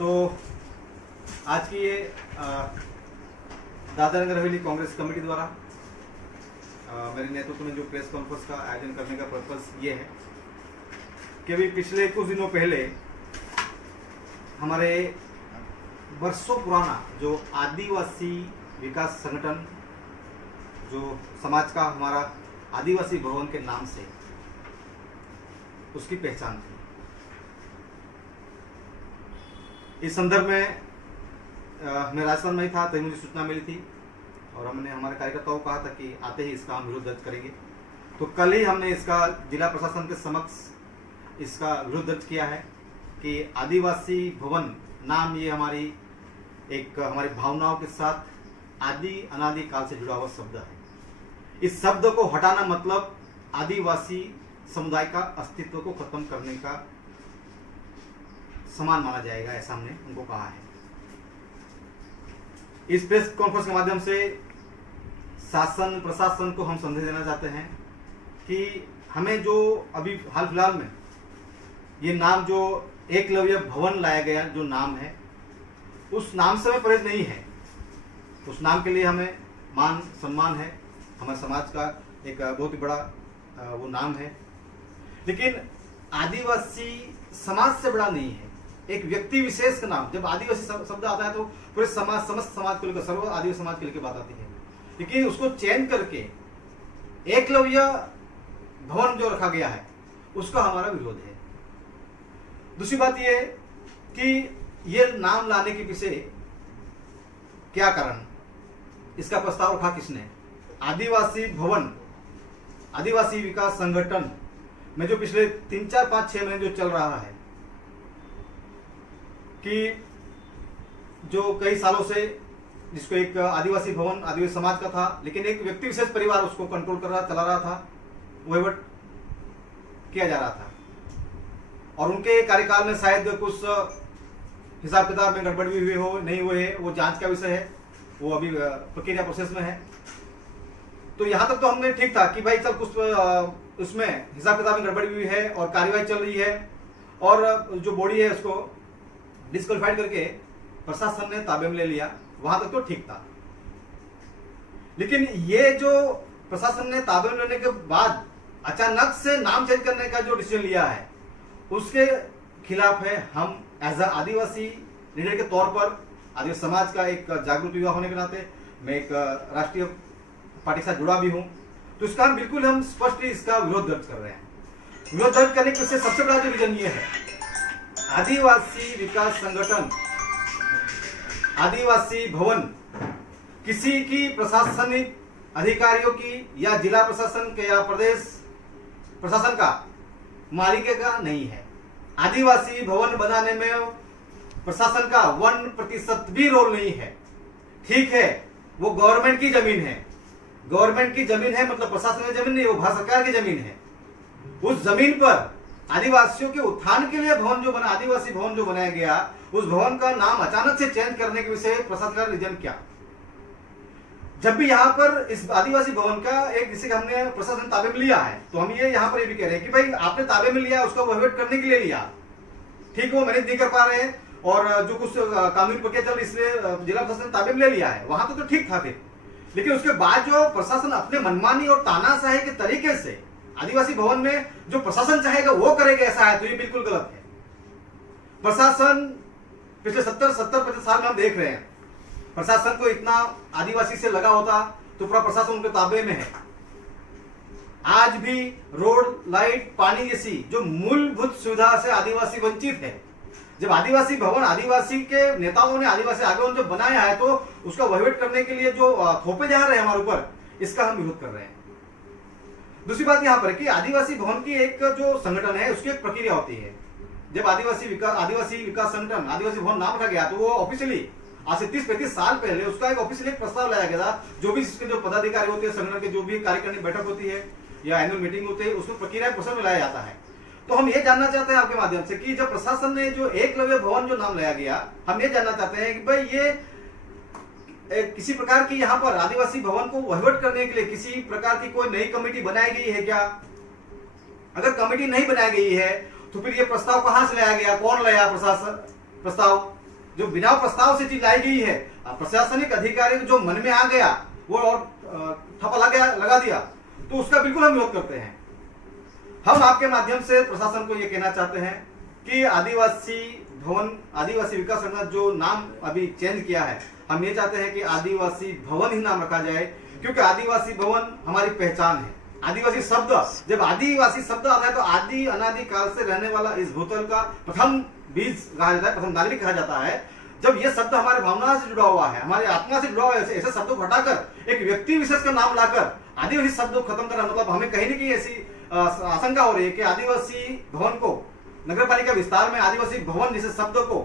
तो आज की ये दादरा नगर हवेली कांग्रेस कमेटी द्वारा मेरे नेतृत्व में जो प्रेस कॉन्फ्रेंस का आयोजन करने का पर्पस ये है कि अभी पिछले कुछ दिनों पहले हमारे वर्षों पुराना जो आदिवासी विकास संगठन जो समाज का हमारा आदिवासी भवन के नाम से उसकी पहचान थी। इस संदर्भ में मैं राजस्थान में ही था तभी मुझे सूचना मिली थी और हमने हमारे कार्यकर्ताओं को कहा था कि आते ही इसका हम विरोध दर्ज करेंगे। तो कल ही हमने इसका जिला प्रशासन के समक्ष इसका विरोध दर्ज किया है कि आदिवासी भवन नाम ये हमारी भावनाओं के साथ आदि अनादि काल से जुड़ा हुआ शब्द है। इस शब्द को हटाना मतलब आदिवासी समुदाय का अस्तित्व को खत्म करने का समान माना जाएगा, ऐसा हमने उनको कहा है। इस प्रेस कॉन्फ्रेंस के माध्यम से शासन प्रशासन को हम संदेश देना चाहते हैं कि हमें जो अभी हाल फिलहाल में ये नाम जो एकलव्य भवन लाया गया जो नाम है, उस नाम से हमें परहेज नहीं है। उस नाम के लिए हमें मान सम्मान है, हमारे समाज का एक बहुत ही बड़ा वो नाम है, लेकिन आदिवासी समाज से बड़ा नहीं है। एक व्यक्ति विशेष का नाम, जब आदिवासी शब्द आता है तो पूरे समाज, समस्त समाज को लेकर, सर्व आदिवासी समाज को लेकर बात आती है, लेकिन उसको चेंज करके एकलव्य भवन जो रखा गया है उसका हमारा विरोध है। दूसरी बात ये कि ये नाम लाने के पीछे क्या कारण, इसका प्रस्ताव रखा किसने? आदिवासी भवन, आदिवासी विकास संगठन में जो पिछले 3, 4, 5, 6 महीने जो चल रहा है कि जो कई सालों से जिसको एक आदिवासी भवन आदिवासी समाज का था, लेकिन एक व्यक्ति विशेष परिवार उसको कंट्रोल कर रहा, चला रहा था, वहीवट किया जा रहा था और उनके कार्यकाल में शायद कुछ हिसाब किताब में गड़बड़ भी हुई हो, नहीं हुए है, वो जांच का विषय है, वो अभी प्रक्रिया प्रोसेस में है। तो यहाँ तक तो हमने ठीक था कि भाई चल कुछ उसमें हिसाब किताब में गड़बड़ी हुई है और कार्यवाही चल रही है और जो बॉडी है उसको डिस्क्वालीफाइड करके प्रशासन ने ताबे में ले लिया, वहां तक तो ठीक था। लेकिन ये जो प्रशासन ने ताबे में लेने के बाद अचानक से नाम चेंज करने का जो डिसीजन लिया है उसके खिलाफ है हम एज अ आदिवासी लीडर के तौर पर, आदिवासी समाज का एक जागरूक युवा होने के नाते मैं एक राष्ट्रीय पार्टी के साथ जुड़ा भी हूं, तो इसका हम स्पष्ट इसका विरोध दर्ज कर रहे हैं। विरोध दर्ज करने के सबसे बड़ा जो रीजन ये है, आदिवासी विकास संगठन, आदिवासी भवन किसी की प्रशासनिक अधिकारियों की या जिला प्रशासन के या प्रदेश प्रशासन का मालिके का नहीं है। आदिवासी भवन बनाने में प्रशासन का 1% भी रोल नहीं है। ठीक है, वो गवर्नमेंट की जमीन है, गवर्नमेंट की जमीन है मतलब प्रशासन की जमीन नहीं, वो भारत सरकार की जमीन है। उस जमीन पर आदिवासियों के उत्थान के लिए भवन जो बना, आदिवासी भवन जो बनाया गया, उस भवन का नाम अचानक से चेंज करने के विषय प्रशासन का रीजन क्या? जब भी यहाँ पर इस आदिवासी भवन का एक जिसे हमने प्रशासन ताबे में लिया है, तो हम ये यहाँ पर ये भी कह रहे हैं कि भाई आपने ताबे में लिया, उसका वहीवट करने के लिए लिया, ठीक, वो मैनेज नहीं कर पा रहे हैं और जो कुछ कानूनी प्रक्रिया चल इसलिए जिला प्रशासन ताबे में ले लिया है, वहां तो ठीक था फिर। लेकिन उसके बाद जो प्रशासन अपने मनमानी और तानाशाही के तरीके से आदिवासी भवन में जो प्रशासन चाहेगा वो करेगा, ऐसा है तो ये बिल्कुल गलत है। प्रशासन पिछले 70-75 साल में हम देख रहे हैं, प्रशासन को इतना आदिवासी से लगा होता तो पूरा प्रशासन उनके ताबे में है। आज भी रोड, लाइट, पानी जैसी जो मूलभूत सुविधा से आदिवासी वंचित है। जब आदिवासी भवन आदिवासी के नेताओं ने, आदिवासी आंदोलन जो बनाया है, तो उसका वहीवट करने के लिए जो थोपे जा रहे हैं हमारे ऊपर, इसका हम विरोध कर रहे हैं। दूसरी बात यहाँ पर कि आदिवासी भवन की एक जो संगठन है उसकी एक प्रक्रिया होती है। जब आदिवासी विकास संगठन आदिवासी भवन नाम रखा गया तो वो ऑफिशियली आज से 30-35 साल पहले उसका एक ऑफिशियली प्रस्ताव लाया गया था। जो भी इसके जो पदाधिकारी होते हैं, संगठन के जो भी कार्यकारिणी बैठक होती है या एनुअल मीटिंग होती है, उसको प्रक्रिया प्रोसेस में लाया जाता है। तो हम ये जानना चाहते हैं आपके माध्यम से कि जब प्रशासन ने जो एकलव्य भवन जो नाम लाया गया, हम ये जानना चाहते हैं कि भाई ये किसी प्रकार की यहाँ पर आदिवासी भवन को वहीवट करने के लिए किसी प्रकार की कोई नई कमेटी बनाई गई है क्या? अगर कमेटी नहीं बनाई गई है तो फिर ये प्रस्ताव कहां से लाया गया, कौन लाया प्रशासन प्रस्ताव? जो बिना प्रस्ताव से चीज लाई गई है, प्रशासनिक अधिकारी जो मन में आ गया वो और ठप्पा लगा दिया, तो उसका बिल्कुल हम विरोध करते हैं। हम आपके माध्यम से प्रशासन को ये कहना चाहते हैं कि आदिवासी भवन, आदिवासी विकास संगठन जो नाम अभी चेंज किया है, हम ये चाहते हैं कि आदिवासी भवन ही नाम रखा जाए, क्योंकि आदिवासी भवन हमारी पहचान है। आदिवासी शब्द, जब आदिवासी शब्द आता है तो आदि अनादि काल से रहने वाला इस भूतल का प्रथम बीज कहा जाता है, प्रथम नागरिक कहा जाता है। जब ये शब्द हमारे भावना से जुड़ा हुआ है, हमारे आत्मा से जुड़ा हुआ है, ऐसे शब्दों को हटाकर एक व्यक्ति विशेष का नाम लाकर आदिवासी शब्द को खत्म करना, मतलब हमें कहीं न कहीं ऐसी आशंका हो रही है कि आदिवासी भवन को, नगर पालिका विस्तार में आदिवासी भवन जैसे शब्द को,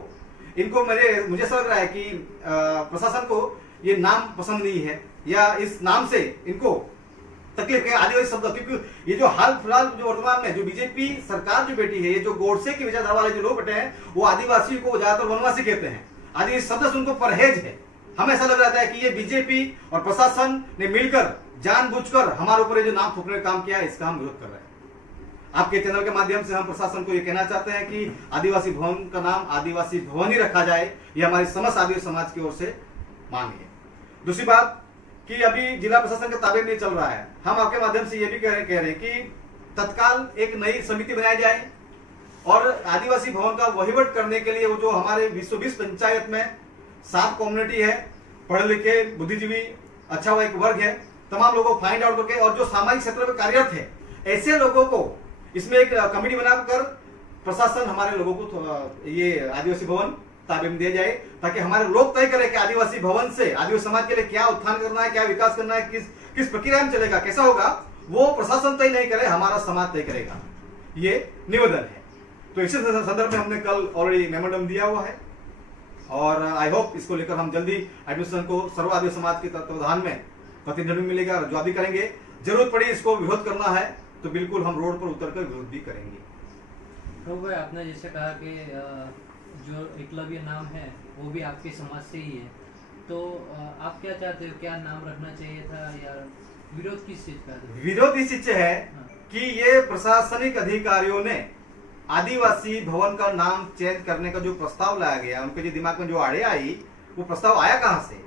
इनको मुझे ऐसा लग रहा है कि प्रशासन को ये नाम पसंद नहीं है, या इस नाम से इनको तकलीफ है आदिवासी शब्द। क्योंकि ये जो हाल फिलहाल जो वर्तमान में जो बीजेपी सरकार जो बैठी है, ये जो गोडसे की विचारधारा वाले जो लोग बैठे हैं, वो आदिवासी को ज्यादातर वनवासी कहते हैं। आदिवासी शब्द से उनको परहेज है। हमें ऐसा लग रहा है कि ये बीजेपी और प्रशासन ने मिलकर जानबूझकर हमारे ऊपर जो नाम थोपने का काम किया है, इसका हम विरोध कर रहे हैं। आपके चैनल के माध्यम से हम प्रशासन को ये कहना चाहते हैं कि आदिवासी भवन का नाम आदिवासी भवन ही रखा जाए, ये हमारी समस्त आदिवासी समाज की ओर से मांग है। दूसरी बात कि अभी जिला प्रशासन के ताबे में चल रहा है, हम आपके माध्यम से ये भी कह रहे हैं कि तत्काल एक नई समिति बनाई जाए और आदिवासी भवन का वहीवट करने के लिए वो जो हमारे 220 पंचायत में 7 कम्युनिटी है, पढ़े लिखे बुद्धिजीवी अच्छा हुआ एक वर्ग है, तमाम लोगों को फाइंड आउट करके और जो सामाजिक क्षेत्र में कार्यरत है ऐसे लोगों को इसमें एक कमेटी बनाकर प्रशासन हमारे लोगों को ये आदिवासी भवन ताबे में दिया जाए, ताकि हमारे लोग तय करें कि आदिवासी भवन से आदिवासी समाज के लिए क्या उत्थान करना है, क्या विकास करना है, किस प्रक्रिया में चलेगा, कैसा होगा, वो प्रशासन तय नहीं करे, हमारा समाज तय करेगा। ये निवेदन है। तो इसी संदर्भ में हमने कल ऑलरेडी मेमोरेंडम दिया हुआ है और आई होप इसको लेकर हम जल्दी एडमिशन को सर्व आदिवासी समाज के तत्वाधान में प्रतिनिधि मिलेगा, रजुआत भी करेंगे। जरूरत पड़ी इसको विरोध करना है तो बिल्कुल हम रोड पर उतरकर विरोध भी करेंगे। तो भाई आपने जैसे कहा कि जो एकलव्य नाम है वो भी आपके समाज से ही है, तो आप क्या चाहते हो, क्या नाम रखना चाहिए था या विरोध किस चीज का? विरोध इस चीज से है कि ये प्रशासनिक अधिकारियों ने आदिवासी भवन का नाम चेंज करने का जो प्रस्ताव लाया गया, उनके जो दिमाग में जो आड़े आई, वो प्रस्ताव आया कहां से?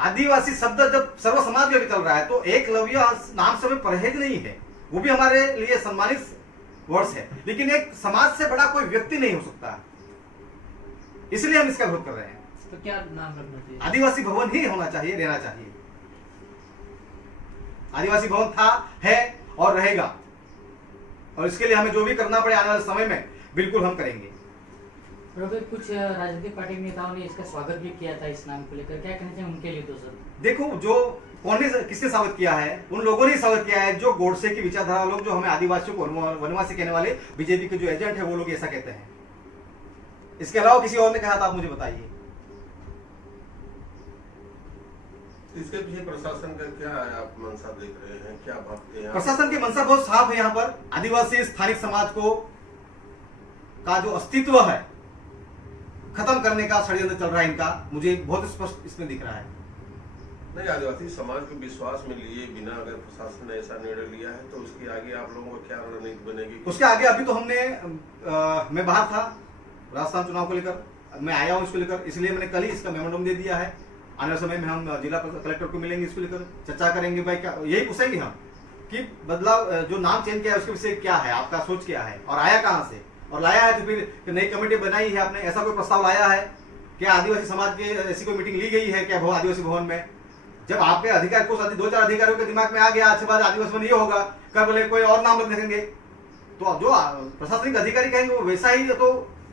आदिवासी शब्द जब सर्व समाज में चल रहा है तो एकलव्य नाम से हमें परहेज नहीं है, वो भी हमारे लिए सम्मानित वर्ष है, लेकिन एक समाज से बड़ा कोई व्यक्ति नहीं हो सकता, इसलिए हम इसका विरोध कर रहे हैं। तो क्या नाम रखना चाहिए? आदिवासी भवन ही होना चाहिए, रहना चाहिए। आदिवासी भवन था, है और रहेगा, और इसके लिए हमें जो भी करना पड़े आने वाले समय में बिल्कुल हम करेंगे। कुछ राजनीतिक पार्टी नेताओं ने इसका स्वागत भी किया था इस नाम को लेकर, क्या कहना चाहिए उनके लिए? तो सर देखो, जो कौन ने किसने स्वागत किया है, उन लोगों ने स्वागत किया है जो गोडसे की विचारधारा लोग, जो हमें आदिवासियों को वनवासी कहने वाले बीजेपी के जो एजेंट है, वो लोग ऐसा कहते हैं। इसके अलावा किसी और ने कहा था, आप मुझे बताइए। इसके पीछे प्रशासन का क्या आप मंशा देख रहे हैं, क्या भागते हैं? प्रशासन की मंशा बहुत साफ है। यहाँ पर आदिवासी स्थानिक समाज को का जो अस्तित्व है खत्म करने का षड्यंत्र चल रहा है इनका, मुझे बहुत स्पष्ट इसमें दिख रहा है। नहीं, आदिवासी समाज को विश्वास में लिए बिना अगर प्रशासन ने ऐसा निर्णय लिया है तो उसके आगे आप लोगों को क्या रणनीति बनेगी? उसके आगे अभी तो हमने मैं बाहर था राजस्थान चुनाव को लेकर, मैं आया हूँ इसको लेकर, इसलिए मैंने कल ही इसका मेमोरेंडम दे दिया है। आने वाले समय में हम जिला कलेक्टर को मिलेंगे, इसको लेकर चर्चा करेंगे। भाई क्या यही पूछेंगे हम कि बदलाव, जो नाम चेंज किया है उसके विषय क्या है, आपका सोच क्या है और आया कहाँ से, और लाया है तो फिर नई कमेटी बनाई है आपने, ऐसा कोई प्रस्ताव लाया है क्या? आदिवासी समाज की ऐसी कोई मीटिंग ली गई है क्या आदिवासी भवन में? जब आपके अधिकारी कुछ 2-4 अधिकारियों के दिमाग में आ गया अच्छे बात आदिवासी भवन ये होगा, कल बोले कोई और नाम लोग देखेंगे, तो जो प्रशासनिक अधिकारी कहेंगे वो वैसा ही, तो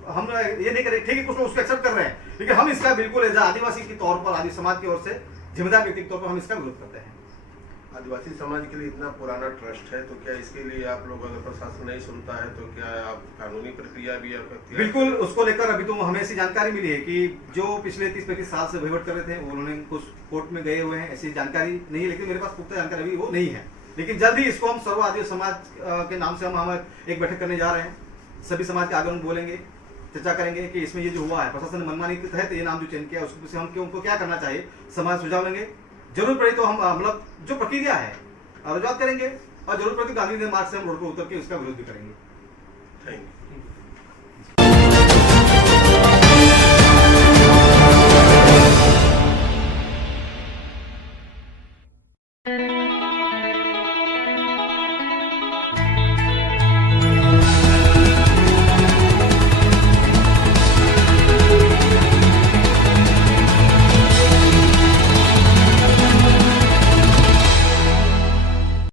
हम ये नहीं करें। ठीक है, कुछ लोग उसको एक्सेप्ट कर रहे हैं, लेकिन हम इसका बिल्कुल आदिवासी के तौर पर, आदिवासी समाज की ओर से जिम्मेदार व्यक्ति के तौर पर हम इसका विरोध करते हैं। आदिवासी समाज के लिए इतना पुराना ट्रस्ट है, तो क्या इसके लिए आप लोग, अगर प्रशासन नहीं सुनता है तो क्या आप कानूनी प्रक्रिया भी? बिल्कुल, उसको लेकर अभी तो हमें ऐसी जानकारी मिली है कि जो पिछले 30-35 साल से वहीवट कर रहे थे उन्होंने कुछ कोर्ट में गए हुए हैं, ऐसी जानकारी नहीं है, लेकिन मेरे पास पुख्ता जानकारी अभी वो नहीं है। लेकिन जल्द ही इसको हम सर्व आदिवासी समाज के नाम से हम एक बैठक करने जा रहे हैं, सभी समाज के आगे हम बोलेंगे, चर्चा करेंगे कि इसमें ये जो हुआ है प्रशासन ने मनमानी के तहत ये नाम जो चेंज किया उसको हम उनको क्या करना चाहिए, समाज सुझाव लेंगे। जरूरत पड़ी तो हम मतलब जो प्रक्रिया है रजुआत करेंगे, और जरूरत पड़ी तो गांधी मार्ग से हम रोड पर उतर के उसका विरोध भी करेंगे। Thank you.